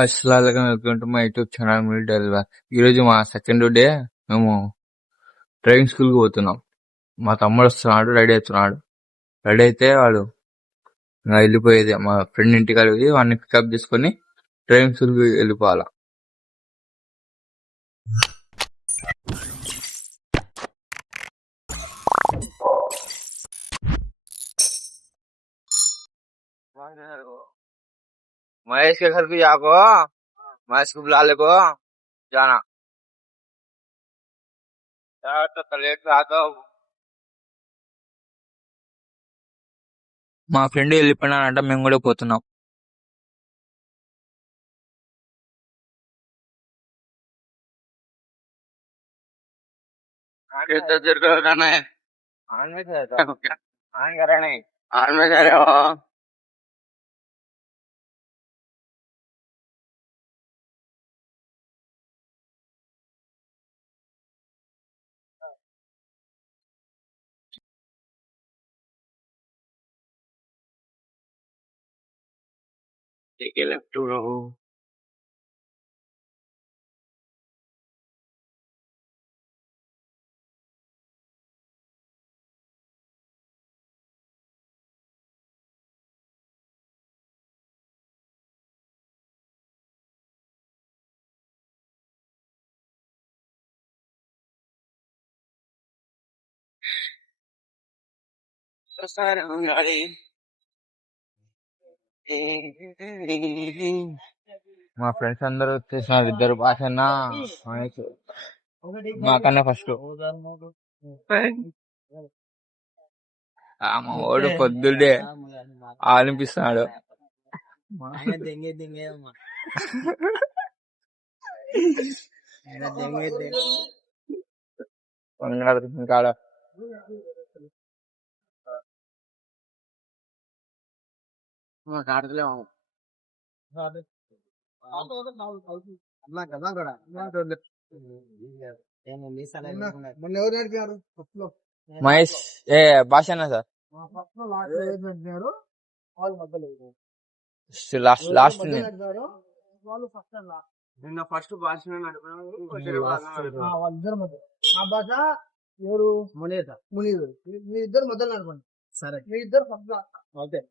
అస్సలాముఅలైకుం welcome to my YouTube channel మిల్ డెల్వా. ఈరోజు మా సెకండ్ డే మేము డ్రైవింగ్ స్కూల్కి పోతున్నాం. మా తమ్ముడు వస్తున్నాడు, రెడీ అవుతున్నాడు. రెడీ అయితే వాడు ఇంకా వెళ్ళిపోయేది. మా ఫ్రెండ్ ఇంటికి వెళ్ళి వాడిని పికప్ చేసుకొని డ్రైవింగ్ స్కూల్కి వెళ్ళిపోవాలా. महेश के घर भी आपको महेश को बुला ले को जाना यार, तो लेट रात మా ఫ్రెండ్ వెళ్ళిపోయినానంట, మేము కూడా పోతున్నాం. Take a left to row. మా ఫ్రెండ్స్ అందరూ వచ్చేసినారు. ఇద్దరు భాషన్న మాకన్నా ఫస్ట్. మా వాడు పొద్దుడే ఆలిపిస్తున్నాడు. కాడ కాడలేము మహేష్ ఏ భాషనా సార్ లాస్ట్ నిన్న ఫస్ట్ భాష భాష ఎవరు మునీర్ మీ ఇద్దరు మొదలు నడపండి. సరే, మీ ఇద్దరు ఫస్ట్. ఓకే.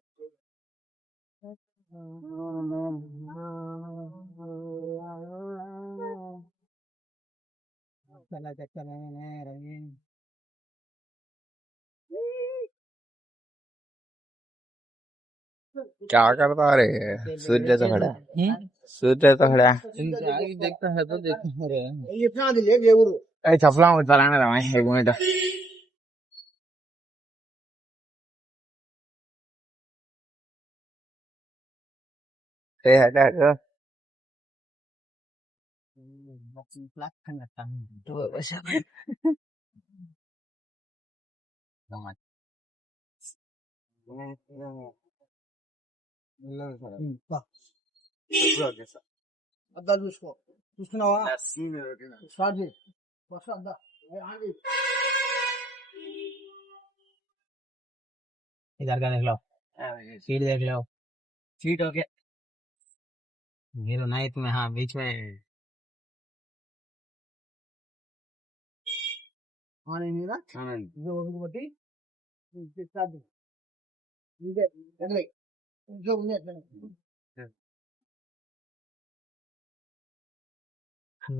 क्या करता रे? सूर्य तो खड़ा, सूर्य तो खड़ा देखता है तो देखता है. चपला चलाने रहा है 1 मिनट. हटा అద్దా చూసుకో. చూస్తున్నావా? స్టార్ట్ చేయి. ఫస్ట్ అద్దా इधर का देख लो, सीट देख लो. Seat okay. हीरो नाइट में, हाँ बीच में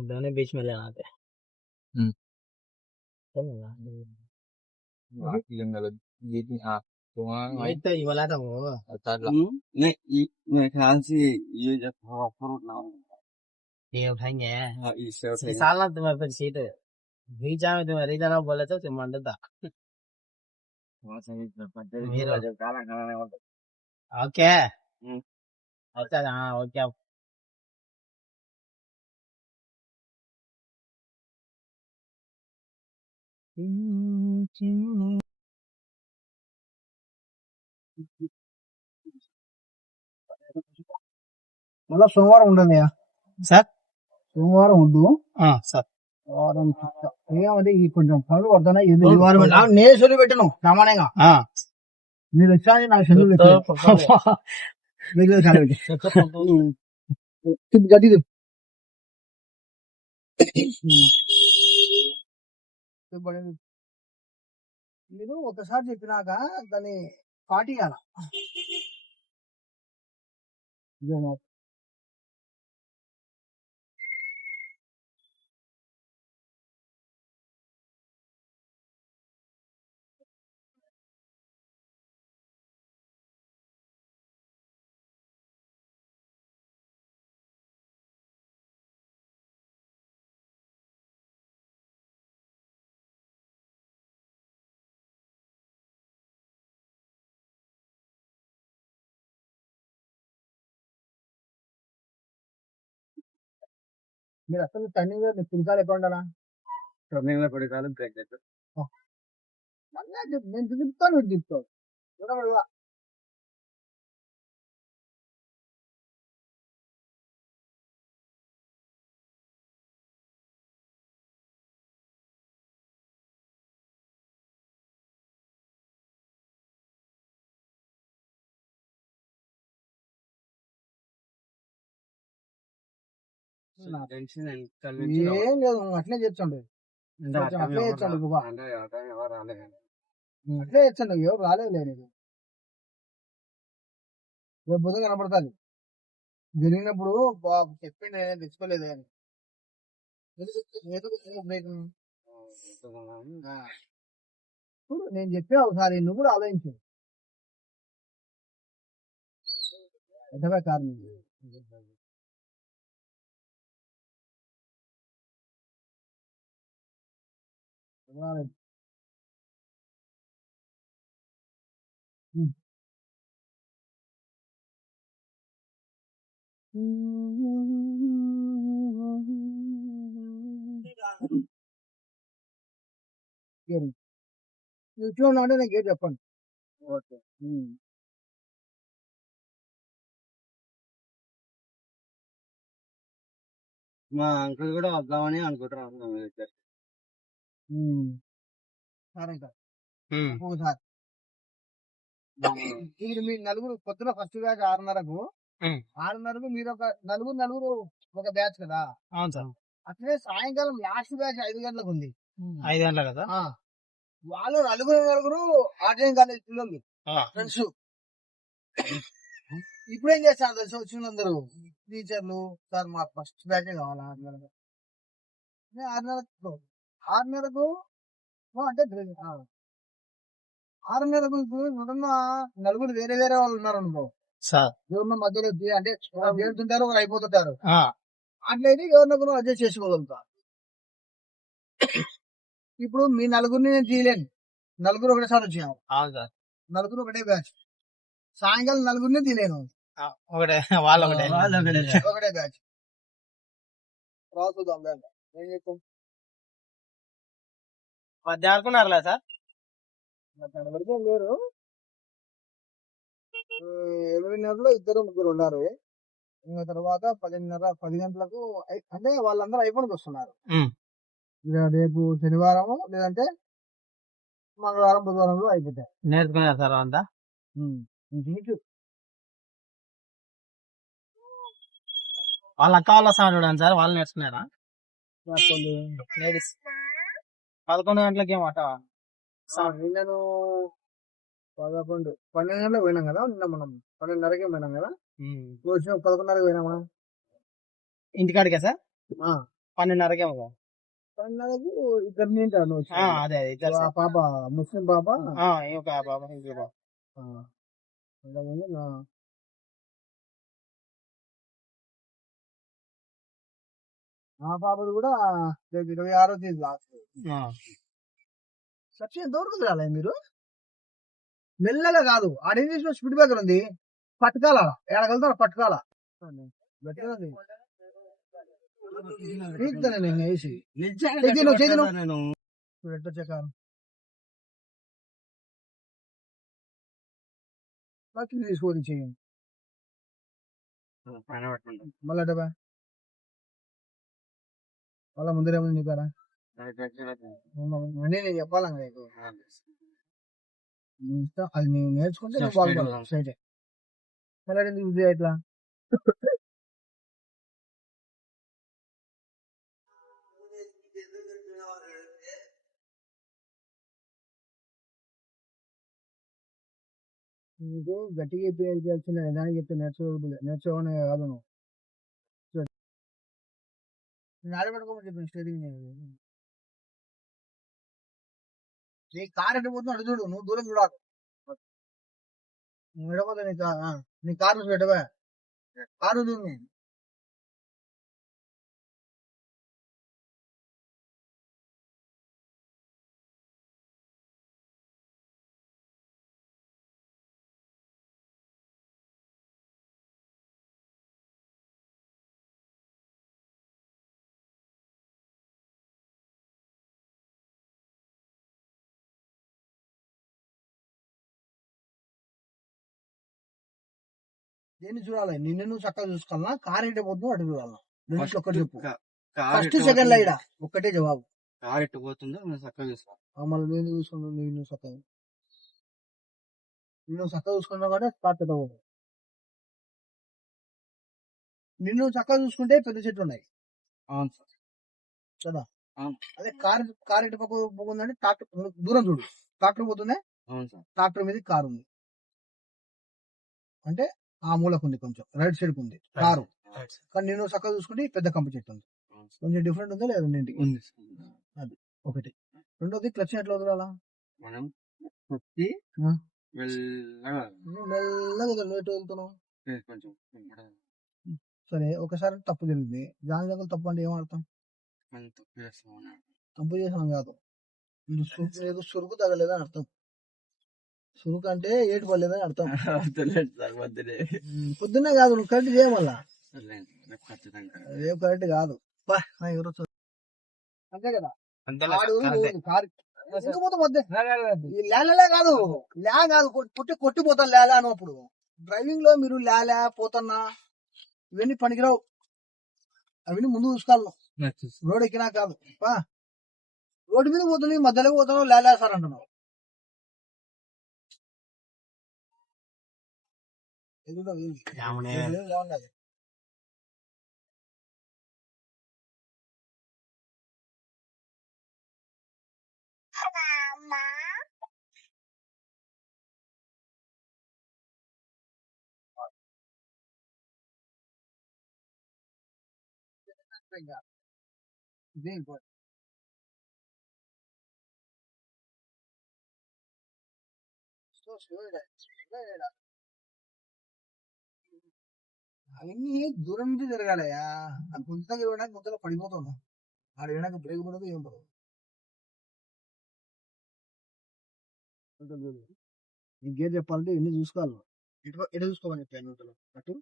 दोनों बीच में लेना थे. हाँ तो ये वाला था वो. नहीं, मेरे ख्याल से ये जब ऑफर उठना ये उठाएंगे. इससे साल ना तुम्हारे पर सीट रीचा में तुम्हारे जाना बोले तो तुम मंडता ओके. अच्छा हाँ ओके. మళ్ళా సోమవారం ఉండదు సార్. సోమవారం ఉండు సార్. వారం ఏమంటే ఈ కొంచెం పనులు పడుతున్నా. నేను సెలవు పెట్టను సామాన్యంగా. మీరు వచ్చా నాకు సెలవు పెట్టు. గడ్డి మీరు ఒకసారి చెప్పినాక దాన్ని పాటియాల మీరు అసలు టర్నింగ్ పిలిచాలి ఎక్కడ ఉండాలా టర్నింగ్ లో పడి కాలం బ్రేక్ అయితే నేను తిప్పుతాను వీడు తిప్పుతావు టెన్షన్ ఏం లేదు అట్లే చేర్చండి అట్లే చేర్చండి బాబా అట్లే చేర్చండి ఎవరు రాలేదు లేదు రేపు బుధం కనపడుతుంది జరిగినప్పుడు చెప్పిండి నేనే తెచ్చుకోలేదు అని చూడు నేను చెప్పా ఒకసారి నువ్వు కూడా ఆలోచించు ఎంతగా కారణం నువ్వు చూడండి అంటే నాకు ఏం చెప్పండి ఓకే మా అంకుల్ కూడా వద్దామని అనుకుంటున్నాను సరే ఒకసారి ఇప్పుడు మీ నలుగురు పొద్దున ఫస్ట్ బ్యాచ్ 6:30కు 6:30కు మీరు ఒక నలుగురు ఒక బ్యాచ్ కదా అవును సార్ అట్లనే సాయంకాలం లాస్ట్ బ్యాచ్ 5 గంటలకు ఉంది 5 గంటల కదా వాళ్ళు నలుగురు ఆర్జన్ కాలేజ్ పిల్లలు ఫ్రెండ్స్ ఇప్పుడు ఏం చేస్తారు తెలుసు వచ్చినందరూ టీచర్లు సార్ మాకు ఫస్ట్ బ్యాచ్ కావాలా 6:30కు అంటే 6:30కు ఎవరన్నా నలుగురు వేరే వేరే వాళ్ళు ఉన్నారు అనుకో సార్ ఎవరన్నా మధ్యలో అంటే చేరుతుంటారు ఒకరు అయిపోతుంటారు అట్లయితే ఎవరినొకరు అడ్జస్ట్ చేసుకోగలుగుతారు ఇప్పుడు మీ నలుగురిని నేను తీయలేను నలుగురు ఒకటేసారి వచ్చాను అవును సార్ నలుగురు ఒకటే బ్యాచ్ సాయంకాలం నలుగురిని తీయలేను ఒకటే వాళ్ళ ఒకటే బ్యాచ్ రాసుదాం ఏం చెప్తాం మధ్య అనుకున్నారులే సార్ కనబడితే లేరు 8:30లో 2-3 ఉన్నారు ఇంకా తర్వాత 10 గంటలకు అంటే వాళ్ళందరూ అయిపోయినకి వస్తున్నారు రేపు శనివారం లేదంటే మంగళవారం బుధవారంలో అయిపోతాయి నేర్చుకున్నారు సార్ అంతా వాళ్ళ అక్క వాళ్ళ సార్ చూడండి సార్ వాళ్ళు నేర్చుకున్నారా లేడీస్ 11 గంటలకి ఏమాట నిన్నను 12 గంటలకు పోయినాం కదా నిన్న మనం 12:30కి పోయినాం కదా వచ్చిన 11:30కి పోయినామా ఇంటికాడికే సార్ 12:30కి 12:30కి ఇద్దరు నింటాను అదే ఇద్దరు పాప ముస్లిం పాప ఒక పాప ఆ పాపది కూడా 26వ తేదీ లాస్ట్ సత్యం దూరం రాలే మీరు మెల్లగా కాదు ఆడేం చేసిన స్పీడ్ బ్రేకర్ ఉంది పట్టుకాల ఎడగలుగుతారు పట్టుకాల తీసుకోని చేయండి మళ్ళా డబ్బా మళ్ళా ముందరేమో నీకారా అన్నీ నేను చెప్పాలా నీకు అది నువ్వు నేర్చుకుంటే నువ్వు బాగుపడతావు స్ట్రైట్ మళ్ళీ ఇట్లా నీకు గట్టిగా చెప్పాల్సిన నిదానికి చెప్తే నేర్చుకోవనే కాదు నువ్వు నేను ఆడబెట్టుకోమని చెప్పిన స్టేరింగ్ నీ కార్ ఎటు పోతుంది అటు చూడు నువ్వు దూరం చూడాలి నువ్వు ఎడపోతే నీ కారు చూసి ఎటవా కారు చూడు నువ్వు. దేన్ని చూడాలి నిన్ను నువ్వు చక్కగా చూసుకోవాలా కార్ ఎటు పోతుందో అటు చూడాలా రెండిట్లో ఒక్కటి చెప్పు ఫస్ట్ సెకండ్ లైడా ఒక్కటే జవాబు కార్ ఎట్టు పోతుందో మనం చక్కగా చూసుకోవాలి. మళ్ళీ నేను చూసుకున్నాను నేను చక్కగా నిన్ను చక్కగా చూసుకున్నావు కాబట్టి కార్ పెద్ద పోతుంది నిన్ను చక్కగా చూసుకుంటే పెద్ద చెట్లు ఉన్నాయి అవును సార్. కదా అవును. అదే కార్ ఎటు పక్క పోతుందంటే ట్రాక్టర్ దూరం చూడు ట్రాక్టర్ పోతుందే అవును సార్. ట్రాక్టర్ మీద కారు ఉంది అంటే ఆ మూలకు ఉంది కొంచెం రైట్ సైడ్ ఉంది కారు రైట్ సార్. కానీ నేను చక్కగా చూసుకుంటే పెద్ద కంప చెట్టు ఉంది అవును సార్. కొంచెం డిఫరెంట్ ఉందా లేదా రెండింటికి ఉంది సార్. ఒకటి రెండోది క్లచ్ ఎట్లా వదలాలా మనం కొట్టి ఆ. మెల్లగా నువ్వు మెల్లగా వదలు, ఎటు వెళ్తున్నావు కొంచెం సరే ఒకసారి తప్పు జరిగింది దాని దగ్గర తప్పు అంటే ఏం అర్థం మనం తప్పు చేస్తాం అన్నాడు. తప్పు చేసాం కాదు నీకు సురుకు తగలేదని అర్థం సురుకు అంటే ఏటు పడలేదని అర్థం వద్దులేండి సార్, వద్దులే. పొద్దున్నే కాదు నువ్వు కరెక్ట్ చేయమల్లా వద్దులేండి, రేపు ఖచ్చితంగా. రేపు కరెక్ట్ కాదు బా ఎవరో అంతే కదా అంతేలే ఆడు సార్, అంతే. కారు ఇంకపోతే వద్దే లేలే కాదు లే కాదు కొట్టిపోతాను లేలా అని అప్పుడు డ్రైవింగ్ లో మీరు లేలే పోతున్నా ఇవన్నీ పనికిరావు అవన్నీ ముందు చూసుకోవాలి రోడ్ ఎక్కినా కాదు పా రోడ్డు మీద పోతున్నావు మధ్యలో పోతున్నావు లేలే సార్ అంటున్నావు ఏమనే? ఇదే ఇంపార్టెంట్ అవన్నీ దూరం నుంచి జరగాలయా ఆ గుంతగా ఇవ్వడానికి గుంతలో పడిపోతున్నా ఆడ ఇవ్వడానికి బ్రేక్ పడదు ఏం పడదు నీకు గేర్ చెప్పాలంటే ఇవన్నీ చూసుకోవాలి ఎటు చూసుకోమని చెప్పాను నూతలో అటు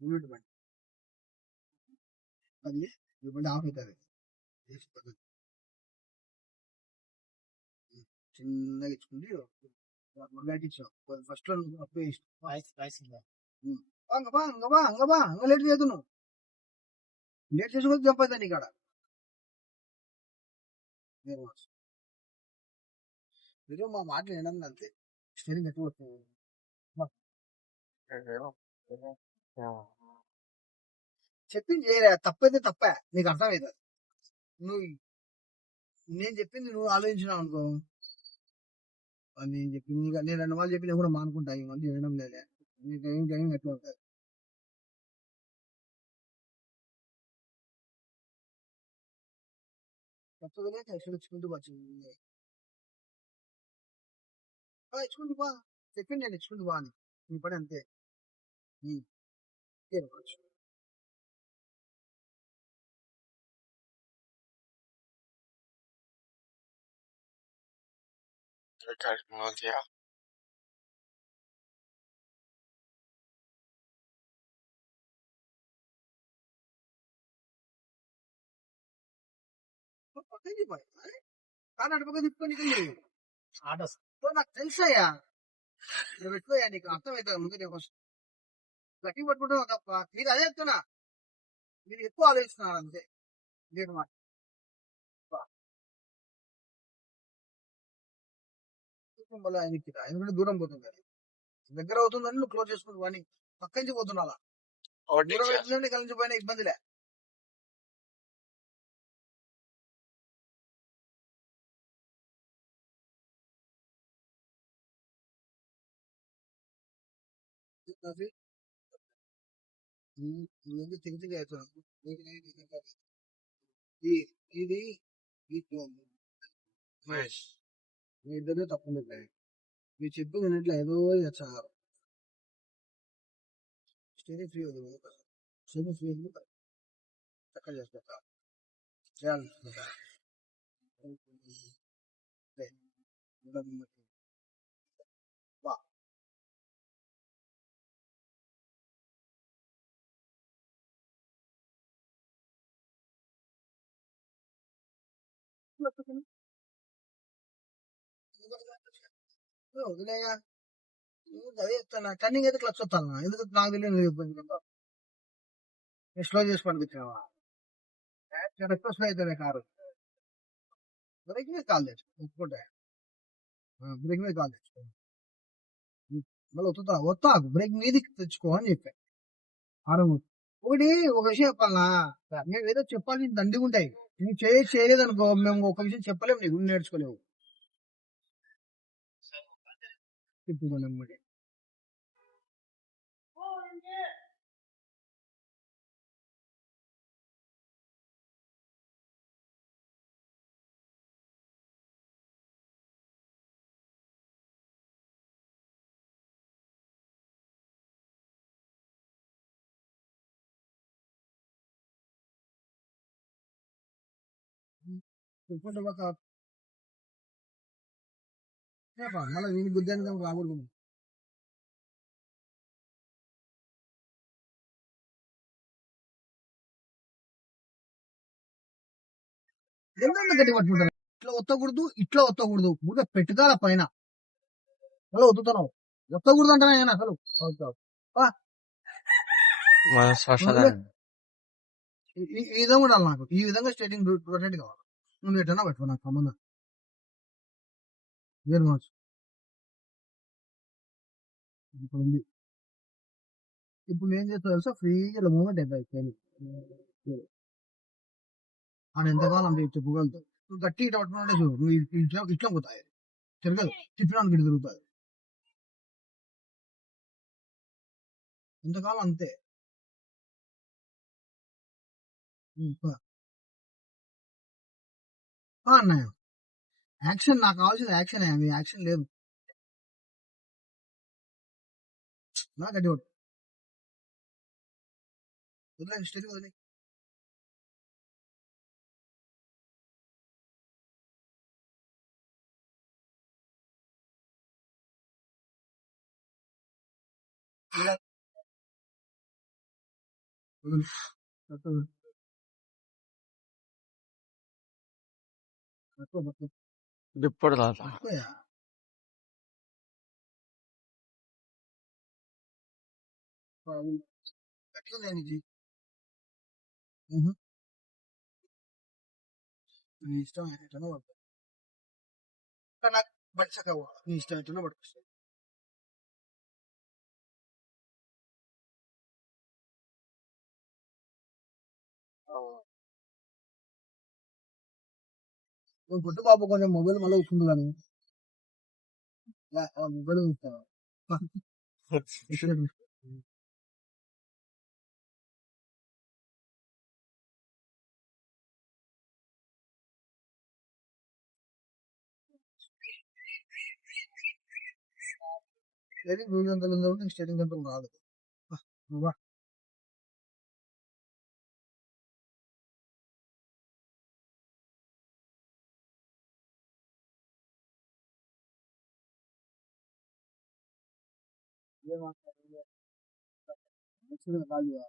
బుల్లెట్ బండి అది ఈ బండి ఆఫ్ అవుతుంది చిన్నగా ఇచ్చుకుంటే ఇచ్చాం ఫస్ట్ లో అప్పు అంగ లేట్ చేయదు నువ్వు లేట్ చేసుకుంటే జంప్ అవుతా నీకాడ మీరు మా మాటలు వినండి అంతే స్టీరింగ్ ఎట్టు పడుతుంది చెప్పింది చేయలే తప్పైతే తప్ప నీకు అర్థమవుతుంది నువ్వు నేను చెప్పింది నువ్వు ఆలోచించినావు అనుకో నేను చెప్పింది నేను 2 వాళ్ళు చెప్పి నేను కూడా మానుకుంటా ఈ మంది వినడం లేదే నీకు ఏం జరిగింది ఎట్లా ఉంటుంది తప్పదులే ఇచ్చుకుంటూ వచ్చింది ఇచ్చుకుంటూ బా చెప్పింది నేను ఇచ్చుకుంటూ బా అని నీ పని అంతే Tecnologia. కానీ అటుపక్క తిప్పుకొని నాకు తెలుసయ్యా నువ్వు పెట్టుకోయా నీకు అర్థమవుతుంది ముందు నీకు గట్టి పట్టుకుంటావు తప్ప మీరు అదే చెప్తున్నా మీరు ఎక్కువ ఆలోచిస్తున్నారు అంతే నేను మాట మళ్ళీ ఆయన దూరం పోతుంది దగ్గర అవుతుందని నువ్వు క్లోజ్ చేసుకుంటూ వాడిని పక్క నుంచి పోతున్నా దూరం ఎట్లంటే కలిసిపోయిన ఇబ్బందిలే. నువ్వు తిరిగి అవుతున్నావు ఇది మహేష్ మీ ఇద్దరు తప్పదు. మీరు చెప్పి వినట్లే ఏదో చేస్తారు. స్టేజ్ ఫ్రీ స్టేజ్ ఫ్రీ చక్కగా చేసుకుంటా చేయాలి. వదిలేగా అదే చెప్తాను. కన్నింగ్ అయితే క్లచ్ వస్తాను. ఎందుకు నాకు తెలియదు. స్లో చేసి పంపించావా ఎక్కువ స్లో అవుతుంది కారు. బ్రేక్ మీద కాల్ తెచ్చు ఒప్పుకుంటే బ్రేక్ మీద కాల్ తెచ్చుకో. మళ్ళీ వస్తా బ్రేక్ మీదకి తెచ్చుకో అని చెప్పా. ఒకటి ఒక విషయం చెప్పాలనా, నేను ఏదో చెప్పాలి దండిగా ఉంటాయి. నువ్వు చేయలేదు అనుకో మేము ఒక విషయం చెప్పలేము, నీకు నేర్చుకోలేవు. ఇప్పుడు నెమ్మది చెప్పుకుంటే మళ్ళీ వీని బుద్ధి అనేది రాకూడదు. ఎందుకంటే గట్టి పట్టుకుంటాను. ఇట్లా ఒత్తకూడదు ఊరికే పెట్టుకాల పైన మళ్ళీ ఒత్తుతున్నావు. ఒత్తకూడదు అంటే నేను అసలు ఈ విధంగా ఉండాలి. నాకు ఈ విధంగా స్టేటింగ్ రొటేట్ కావాలి. నువ్వు ఎటన్నా పెట్టుకో నాకు సంబంధం వేరు మార్చు. ఇప్పుడు ఉంది. ఇప్పుడు ఏం చేస్తావు తెలుసా, ఫ్రీగా మూమెంట్ అయిపోయింది. ఆడ ఎంతకాలం చెప్పుకోగలుగుతావు. నువ్వు గట్టి ఇట్లా పట్టుకుంటే చూడు, నువ్వు ఇట్లా పోతాయి తిరగదు, తిప్పడానికి ఇటు తిరుగుతాయి. ఎంతకాలం అంతే. అన్నయ్య యాక్షన్ నాకు కావాల్సింది యాక్షన్. మీ యాక్షన్ లేదు. నా గట్టి పట్టు వదిలేదు స్టేట్ వదిలే. ఇప్పుడు రాదు. నీ ఇష్టం ఎటనో పడుతుంది. నాకు బట్టి చక్కగా నీ ఇష్టం ఎటనో పడుతుంది. నువ్వు పుట్టు బాబు కొంచెం మొబైల్ మళ్ళీ వస్తుంది కానీ మొబైల్ చూస్తావా? స్టేటింగ్ 200 నీకు స్టేటింగ్ కంట్రోల్ రాదు. నువ్వా కాదు.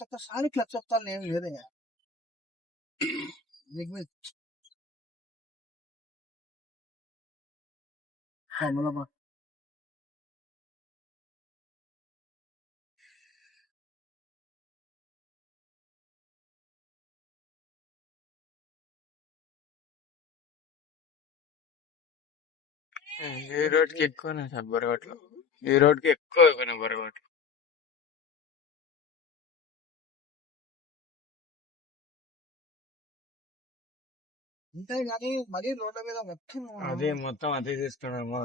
ఒక్కసారి క్లచ్ చెప్తాను ఏం లేదయ్యా. ఏ రోడ్కి ఎక్కువనే సార్ బొరగట్లు, ఈ రోడ్కి ఎక్కువ అయిపోయినాయి బొరగట్లు. అంతే కానీ మరీ రోడ్ల మీద మొత్తం అదే మొత్తం అదే తీసుకున్నాము.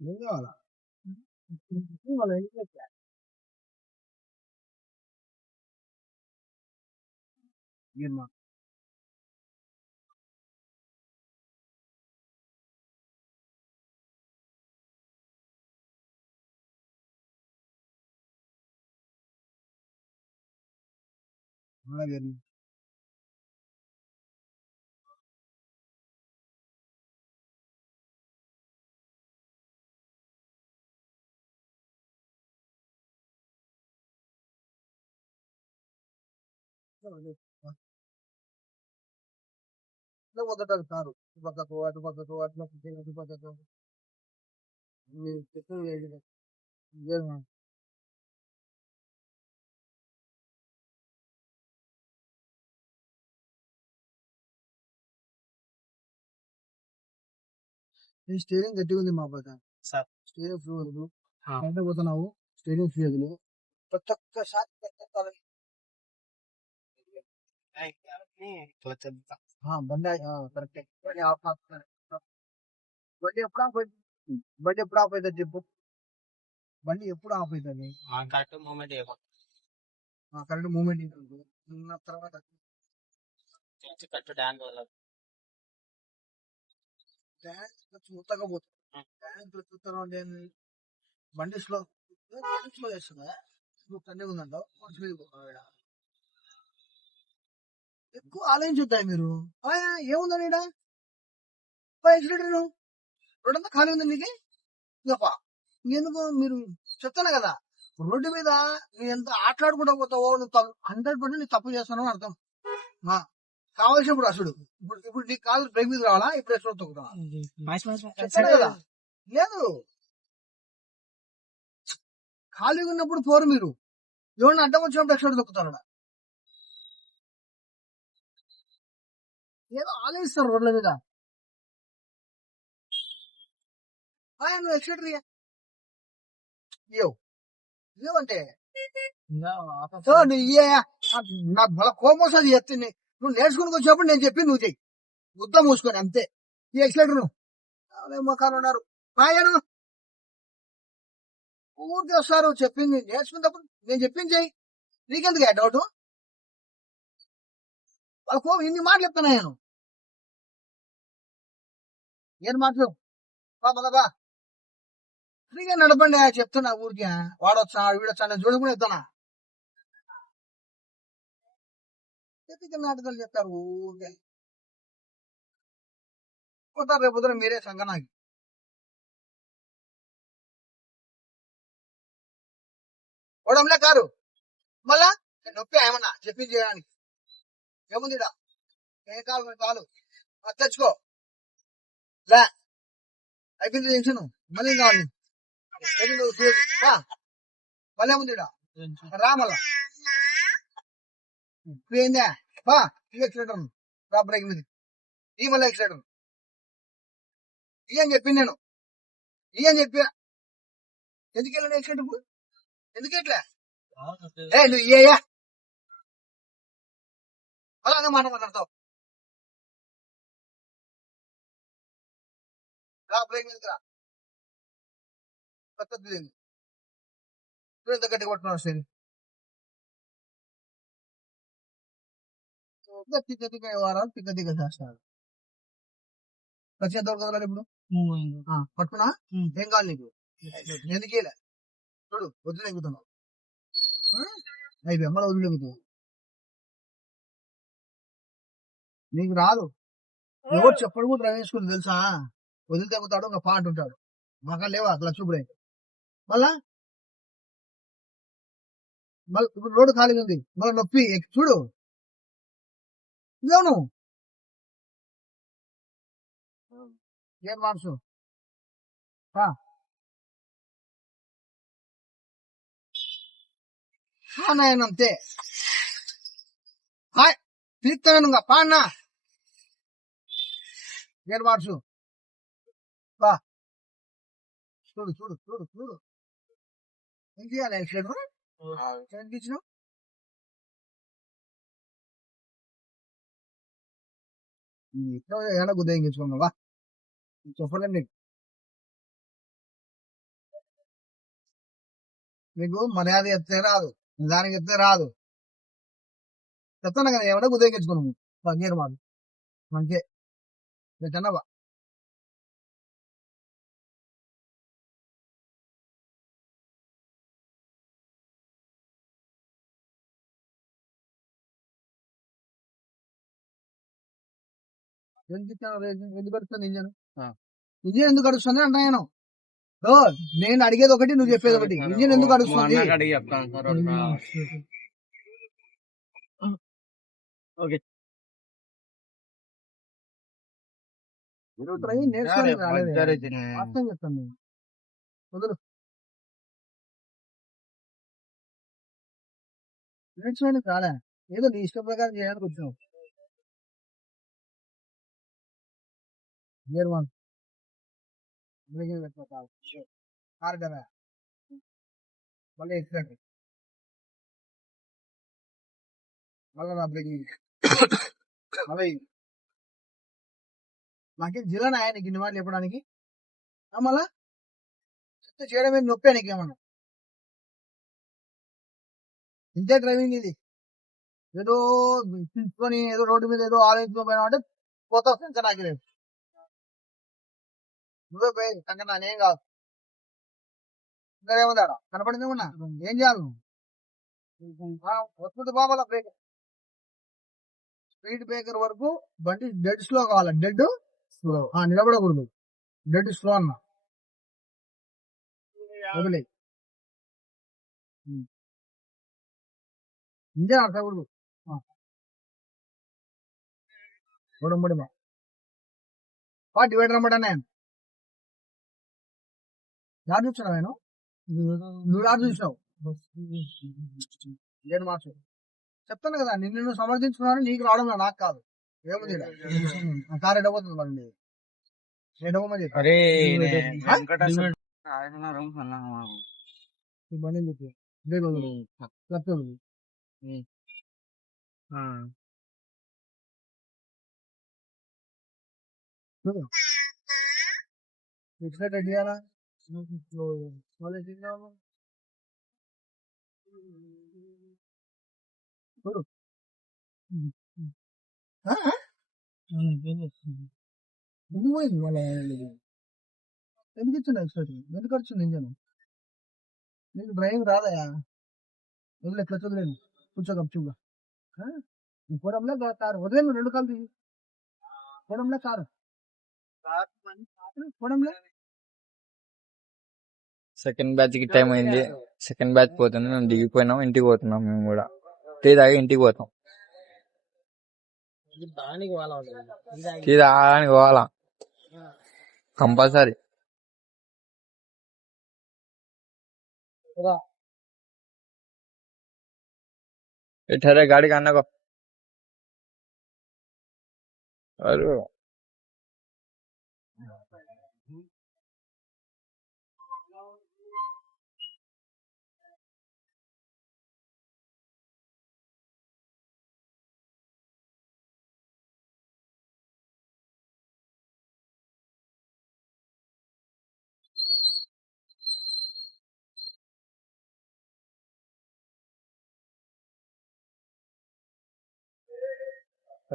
ఏం కావాలా వాళ్ళు ఏం చేస్తారు? ఏమ్మా? అలాగే ఇట్లా పోతుంటారు కారు ఇటు పక్కకు అటు పక్కకు అటు పక్కకు ఇటు పక్కకు మీ చెట్టు ఏమ్మా? ఈ స్టీరింగ్ గట్టిగా ఉంది మా పక్క సార్ స్టీరింగ్ ఫ్రీ వదులు బయట పోతున్నావు స్టీరింగ్ ఫ్రీ వదులు ప్రతి ఒక్కసారి బండి కరెక్టే బండి ఆఫ్ బండి ఎప్పుడు ఆఫ్ అవుతుంది బండి ఎప్పుడు ఆఫ్ అవుతుంది చెప్పు బండి ఎప్పుడు ఆఫ్ అవుతుంది కరెక్ట్ మూమెంట్ కరెంట్ మూమెంట్ ఉన్న తర్వాత కరెక్ట్ డాన్ ట్యాంక్ మొత్తగా పోతుంది ట్యాంక్ చూస్తాను బండి స్లో స్లో చేస్తుందా నువ్వు కన్నీ ఉందంటావు మనిషి మీద పోతున్నావు ఎక్కువ ఆలోచించుద్దాయి మీరు ఏముందని ఈడ యాక్సిడెంట్ రోడ్డంతా ఖాళీ ఉంది నీకు గొప్ప ఎందుకు మీరు చెప్తాను కదా రోడ్డు మీద నువ్వు ఎంత ఆటలాడుకుంటూ పోతావో నువ్వు 100% నీకు తప్పు చేస్తాను అని అర్థం కావాల్సినప్పుడు అసలు ఇప్పుడు నీ కాలు బ్రేక్ మీద రావాలా ఇప్పుడు ఎక్కడ తొక్కుతావా చెప్తాను కదా లేదు ఖాళీగా ఉన్నప్పుడు పోరు మీరు ఎవరిని అడ్డం వచ్చినప్పుడు ఎక్కడ తొక్కుతారు ఏదో ఆలోచిస్తారు రోడ్ల మీద నువ్వు ఎక్సెట్రీ ఇవ్వంటే నాకు బల కోపం వస్తుంది ఎత్తి నువ్వు నేర్చుకుని వచ్చినప్పుడు నేను చెప్పింది నువ్వు చెయ్యి. గుద్ద మూసుకొని అంతే. ఈ ఎక్సలేటర్ మొక్కలు ఉన్నారు పాయను ఊరికి వస్తారు. చెప్పింది నేర్చుకున్నప్పుడు నేను చెప్పింది చెయ్యి. నీకెందుకు డౌట్? వాళ్ళకు ఇన్ని మాటలు చెప్తున్నా నేను. ఏం మాటలు బా ఫ్రీగా నడపండి చెప్తున్నా ఊరికి. వాడొచ్చా వీడొచ్చా నేను చూడకుండా చెప్తున్నా. నాటకాలు చెప్తారు ఊరికే పోతారు. రేపు పొద్దున మీరే సంగనాకి పోవడంలే కారు. మళ్ళా నొప్పి ఏమన్నా చెప్పింది చేయడానికి ఏముంది? ఏ కాలు కాలు తెచ్చుకో లే అయిపోయింది టెన్షన్. మళ్ళీ కావాలి మళ్ళీ ఏముంది రా మళ్ళా ఏందా బా ఎక్సలేటర్ రా బ్రేక్ మీద ఈ మళ్ళీ ఎక్సలేటర్ ఈ అని చెప్పింది నేను. ఈ అని చెప్పా ఎందుకు వెళ్ళాను ఎక్సలేటర్ ఎందుకు ఎట్లా నువ్వు ఇయ్యా అలాగే మాట మాట్లాడతావు. రా బ్రేక్ మీద రా కొత్తది ఎంత గట్టి కొట్టుకున్నావు సరే తిక్క తిక్క వారాలు తిక్క తిక్క చేస్తారు. ఖచ్చితంగా దొరకదు ఇప్పుడు పట్టుకున్నా ఏం కావాలి నీకు ఎందుకు ఇలా చూడు వదిలి ఎక్కుతున్నావు అయిపోయి మళ్ళీ వదిలి ఎక్కుతావు. నీకు రాదు. ఎవరు చెప్పడు కూడా డ్రైవింగ్ స్కూల్ తెలుసా? వదిలి తగ్గుతాడు ఒక పాట ఉంటాడు మాకు లేవా లక్ష బ్రేక్ మళ్ళా మళ్ళీ ఇప్పుడు రోడ్డు ఖాళీగా ఉంది మళ్ళీ నొప్పి చూడు ఇదేను ఏం మార్చు అంతే తీస్తాను పాడినా గేర్ మార్చు బా చూడు చూడు చూడు చూడు ఏం చేయాలి ఎక్సలేటర్ ఏమైనా గుద్దేయించుకున్నావా చెప్పలేం నీకు. నీకు మర్యాద చెప్తే రాదు దానికి చెప్తే రాదు. చెప్తాను కదా ఏమైనా గుద్దేయించుకున్నాము గేర్ మార్చు మంచిగా చిన్నవా ఎందుకు అడుగుతాను ఇంజన్ ఇంజన్ ఎందుకు అడుస్తుంది అంటే నేను అడిగేది ఒకటి నువ్వు చెప్పేది ఒకటి. ఇంజన్ ఎందుకు అడుస్తుంది? నేర్చుకోవాలి అర్థం చెప్తాను నేను వదులు నేర్చుకోండి కాలే ఏదో నీ ఇష్టం ప్రకారం చేయడానికి వచ్చినావు. గేర్ వన్ బ్రేకింగ్ పెట్టుకోవాలి కారు మళ్ళీ ఎక్సలేటర్ మళ్ళీ నా బ్రేకింగ్ మళ్ళీ నాకేం జిల్లా ఆయనకి ఇన్ని మాటలు చెప్పడానికి మళ్ళా చెప్తే చేయడం మీద నొప్పి నీకేమన్నా ఇంతే డ్రైవింగ్ ఇది. ఏదో తీసుకొని ఏదో రోడ్డు మీద ఏదో ఆలోచించుకోపోయినా అంటే పోతా ఇంకా నాకు లేదు. నువ్వే పోయి సంగ నానేం కాదు ఇంకా ఏముందాడా కనపడింది ఉన్నా ఏం చేయాలి వస్తుంది బాబాల బ్రేక్ స్పీడ్ బ్రేకర్ వరకు బండి డెడ్ స్లో కావాలి. డెడ్ స్లో నిలబడకూడదు. డెడ్ స్లో అన్న వదిలే ఇంజన్ అడగకూడదు. గొడవడి డివైడర్ అమ్మడా నేను యాడ్ చూసినా నేను నువ్వు యాడ్ చూసినావు నేను మార్చు చెప్తాను కదా నిన్ను నువ్వు సమర్థించుకున్నాను నీకు రావడం నాకు కాదు. ఏముంది కారు ఎడబోతుంది మళ్ళీ ఎడబోమని చెప్పి చూడు ఇటు సైడ్ రెడీ చేయాలా చూడు ఆ? ఎందుకు పోయింది వాళ్ళ ఎందుకు ఇచ్చిండు ఎక్స్ట్రా ఎందుకు వచ్చింది ఇంజన్ నీకు డ్రైవింగ్ రాదయా వదిలే క్లచ్ వదిలేను కూర్చో గప్చుగా పోవడంలో కారు వదిలేను 2 కాలు దిగి పోవడంలో కారు పోవడంలో సెకండ్ బ్యాచ్ కి టైం అయింది. సెకండ్ బ్యాచ్ పోతుంది. మేము దిగిపోయినాం. ఇంటికి పోతున్నాం. మేము కూడా టీ తాగి ఇంటికి పోతాం. దానికి వాళ్ళ టీ తాగడానికి పోవాలా కంపల్సరీ. ठहरे गाड़ी का आने को अरे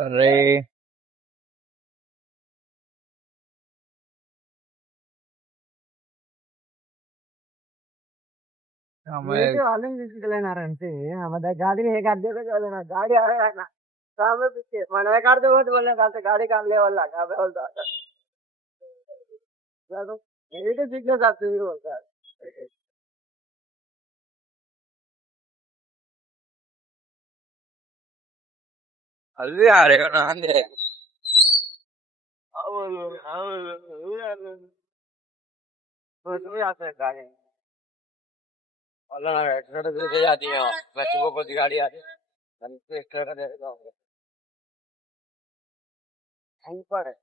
अरे తీసుకెళ్ళినారంటే गाड़ी है कर दे गाड़ी आ रहा है ना सामने पीछे मैंने कर दे बोलने का गाड़ी का ले वाला का बोलता ये तो सीखने जाते ही बोलता है अभी आ रहे हो ना आंधे गाड़ी एक्स्ट्रा दे जाती है बच्चों को कुछ गाड़ी आती है एक्स्ट्रा का दे देता हूँ कहीं पर है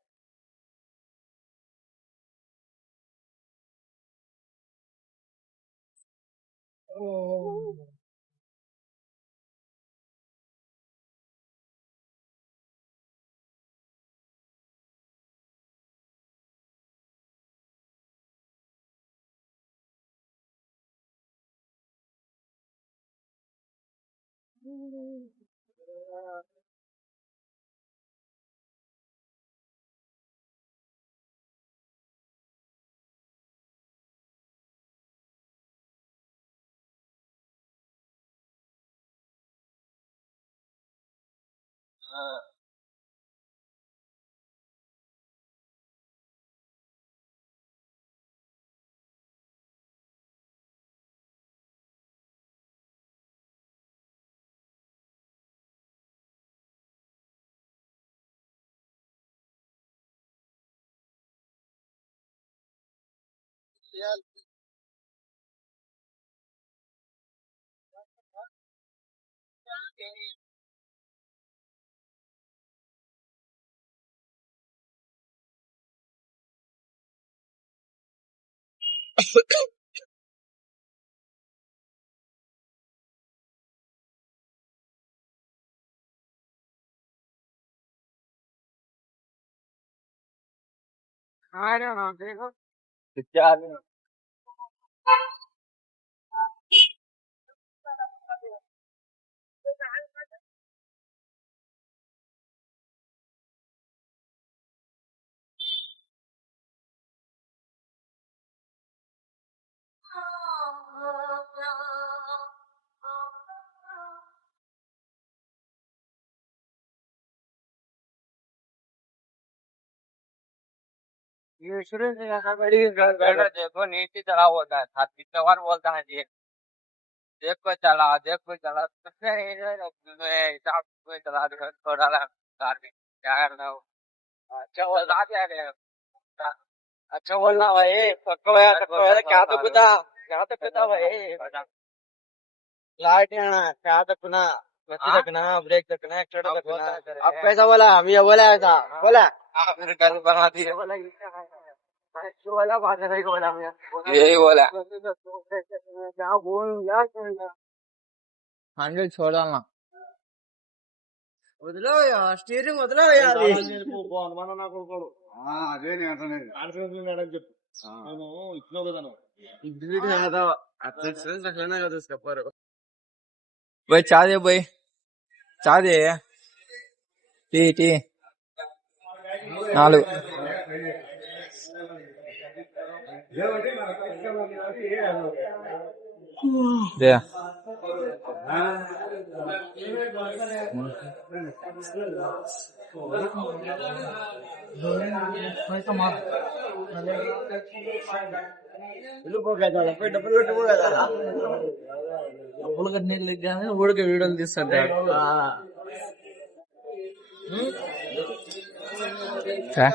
I don't know, देखो ये शुरू से यहाँ बड़ी देखो नीचे चला होता है साथ कितने बार बोलता है देखो चला तो फिर हिसाब से चला दो थोड़ा कार में क्या करना हो अच्छा बोलता क्या अच्छा बोलना भाई पक्का क्या तो पता भाई लाइट आना क्या रखना गति रखना ब्रेक रखना एक्सीटर रखना अब कैसा बोला हम ये बोला ऐसा बोला फिर घर बना दिए बोला बोला बात है बोला यही बोला क्या बोल यार हंड्रेड छोड़ना వదిలేవయ్యా స్టీరింగ్ వదిలేవయ్యా అది అదే నేను అంటున్నాను. ఇంటికి కాదా అట్లనే కదా చెప్పారు भाई चाय दे भाई चाय दे టీ టీ 4 దే డబ్బులు పెట్టు కదా డబ్బులు కట్టినీళ్ళు కానీ ఊడికి వీడియోలు తీస్తాడు. क्या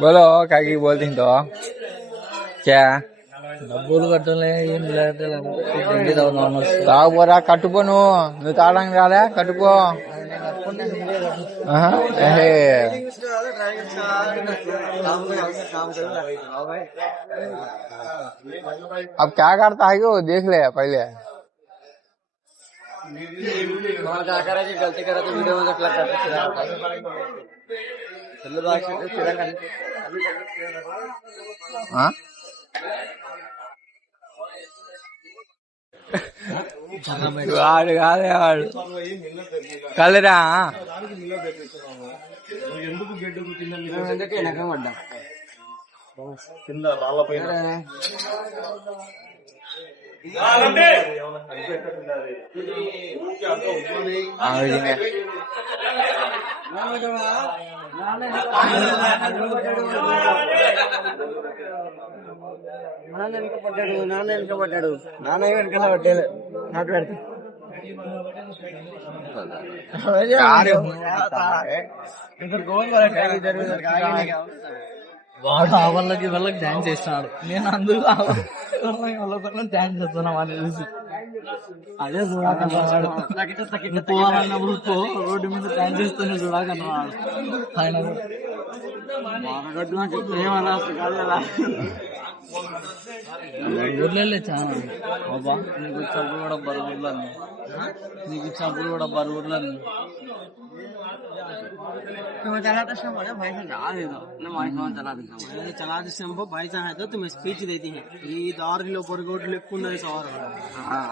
बोलो क्या की बोलती तो क्या డబ్బులు కట్టలే ఏం లేదు తాగుపోరా కట్టుపో నువ్వు తాగడానికి రాలే కట్టుపో अब क्या करता है वो देख ले पहले क्या करा कि गलती करा तो वीडियो में लगता हाँ వాడు కాదే వాడు కలరా ఎందుకు వెనక పడ్డా కింద రాళ్ళపైన నాన్న వెనక పడ్డాడు నాన్న వెనకాల పడ్డాడు నాటు పెడతా వాడు ఆ వాళ్ళకి డాన్స్ చేస్తున్నాడు. నేను అందుకు వాళ్ళకి డాన్స్ చేస్తున్నాం అని చూసి అదే చూడాకన్నాడు. పోవాలన్నప్పుడు రోడ్డు మీద డాన్స్ చేస్తూనే చూడాకన్నాడు. ఆయన ఊర్లే చాలా బాబా నీకు ఇచ్చినప్పుడు కూడా బరువులని चलाते समय भाई से चला देता ना भाई कौन चला देता चलाते समय भाई से है तो तुम्हें स्पीच देती है ये दौर के ऊपर गोट लेकुंडा सवार हां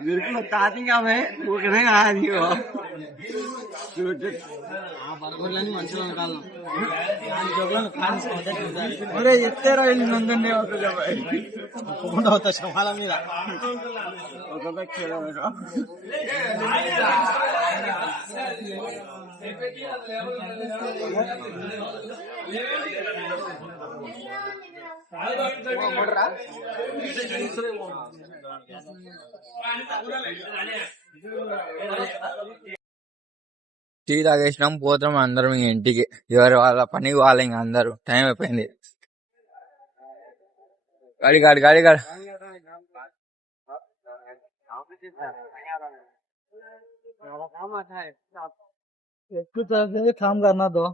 बिल्कुल तातिंगा में वो करेगा आदमी वो ఆ బర్గర్లని మంచిగా కాదు ఒరే ఎత్తేరా వెళ్ళి నందండి ఒప్పుకుండా అవుతా శవాల మీద టీ తాగేసినాం పోతాం అందరం ఇంక ఇంటికి ఎవరు వాళ్ళ పనికి వాళ్ళ ఇంక అందరూ టైం అయిపోయింది గాడి ఎక్కువ కామ్ కన్నా దో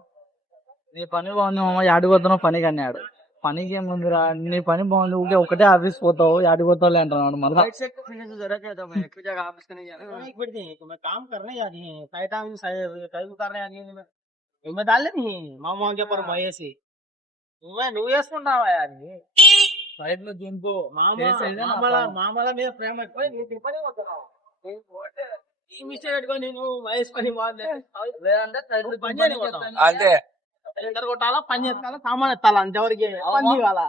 నీ పని బాగుంది మామ యాడిపోతున్నావు పనికి అన్నాడు. పనికి ఏముందిరా నీ పని బాగుంది ఊకే ఒకటే ఆఫీస్ పోతావు యాడిపోతావులే అంటున్నాడు. మళ్ళీ काम करने जाती है साइड उतारने जाती है मैं डाल लेती है मामा के पर भय से నువ్వు వేసుకుంటావా అని సైడ్ లో దింపు మామల మీద ప్రేమ ఎక్కువ నీ పని పోతున్నావు ఈ మిస్టేక్ పెట్టుకొని నేను వయసు పని అంతే సిలిండర్ కొట్టాలా పని చేస్తాలా సామాన్ ఎత్తాలా అంతవరకు పని కావాలా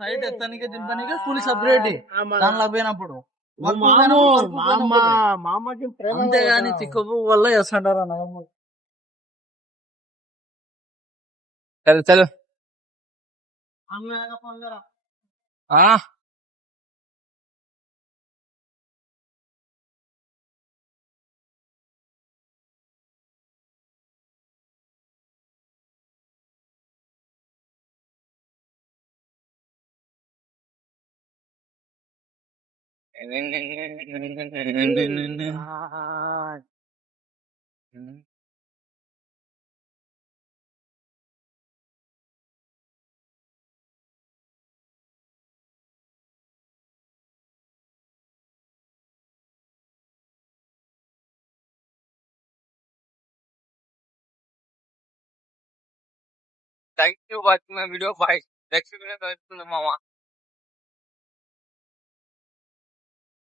సైడ్ ఎత్తానికి దింపడానికి కూలి సపరేట్ దానిలో పోయినప్పుడు మామకి ప్రేమ అంతేగాని చిక్కు వల్ల చేస్తుంటారు అన్న. చలో అమ్మ thank you watching my video bye next video కలుసుకుందాం మామ